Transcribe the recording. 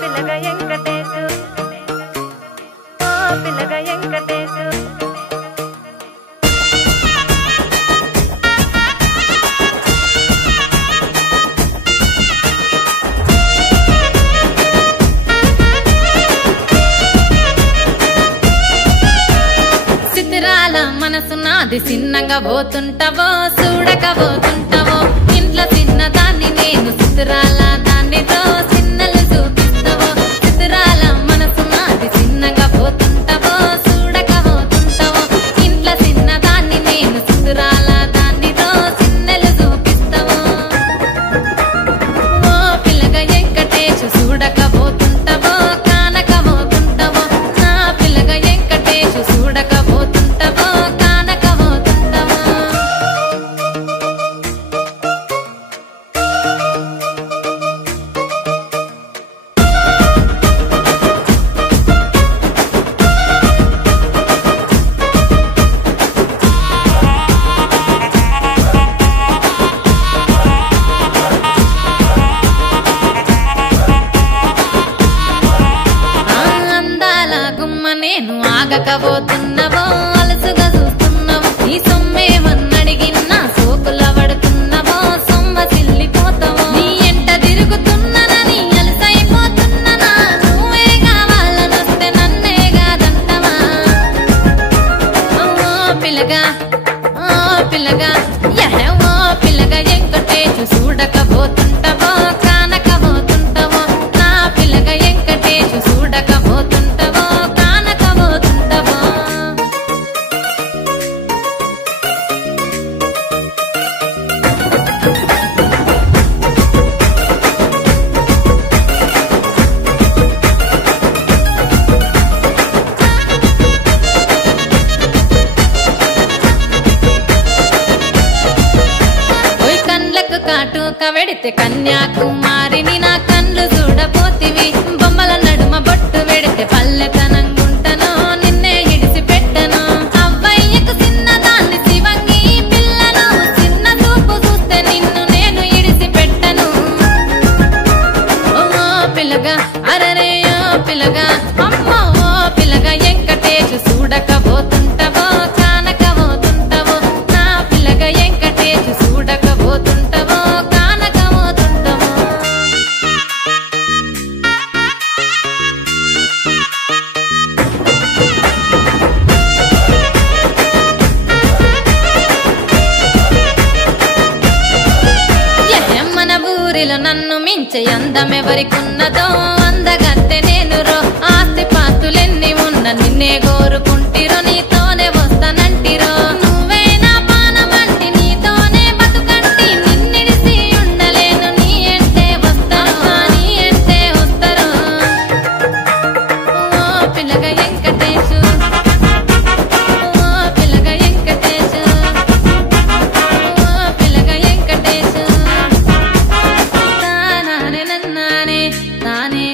పిల్లగా వెంకటేశు ఓ పిల్లగా వెంకటేశు సితిరాల మనసు నాది చిన్నగా పోతుంటావో చూడక పోతుంటావో ఇంట్లో చిన్నదాన్ని నేను సితిరాల దానితో చిన్నలు చూపిస్తావో సితిరాల మనసు నాది చిన్నగా పోతుంటావో చూడక పోతుంటావో ఇంట్లో చిన్నదాన్ని నేను సితిరాల దానితో చిన్నలు చూపిస్తావో ఓ పిల్లగా వెంకటేశు చూడక పోతుంటావో కానక పోతుంటావో నా పిల్లగా వెంకటేశు చూడక పోతుంటావో కానక పోతుంటావో అందాల గుమ్మ నేను ఆగకపోతున్నావో అలసుగా చూస్తున్నావో నీ సొమ్మేమన్నడిగిన్నా సోకుల పడుతున్నావో సొమ్మ సిల్లిపోతావో నీ ఎంట తిరుగుతున్నానని అలసైపోతున్నానా నువ్వే కావాలనొస్తే నన్నే కాదంటవా ఓ పిల్లగా ఓ పిల్లగా వెంకటేశు చూడకపోతుంటావో కానకపోతుంటావో నా పిల్లగా వెంకటేశు చూడకపోతుంటావో కానకపోతుంటావో ఓయ్ కండ్లకు కాటుక వెడితే కన్యాకుమారిని నా కండ్లు చూడపోతివి బొమ్మల నడుమ బొట్టు వెడితే పల్లెతనంగుంటను నిన్నే ఇడిసి పెట్టను అవ్వయ్యకు చిన్నదాన్ని శివంగి పిల్లను చిన్న చూపు చూస్తే నిన్ను నేను ఇడిసి పెట్టను ఓ పిల్లగా అరరే ఓ పిల్లగా అమ్మో ఓ పిల్లగా వెంకటేశు చూడకపోతుంటావో కానకపోతుంటావో నా పిల్లగా వెంకటేశు చూడకపోతుంటావో కానకపోతుంటావో మన ఊరిలో నన్ను మించే అందమెవరికున్నదో అందగత్తె నేను రో ఆస్తి పాస్తులెన్ని ఉన్న నిన్నే కోరుకుంటిరో నీతోనే వస్తానంటిరో నువ్వే నా పానమంటి నీతోనే బతుకంటి నిన్నిడిసి ఉండలేను నీ అంటే వస్తాను నీ అంటే వస్తారు ఓ పిల్లగా వెంకటేశు ఓ పిల్లగా వెంకటేశు ఓ పిల్లగా వెంకటేశు తానే నన్నానే తానే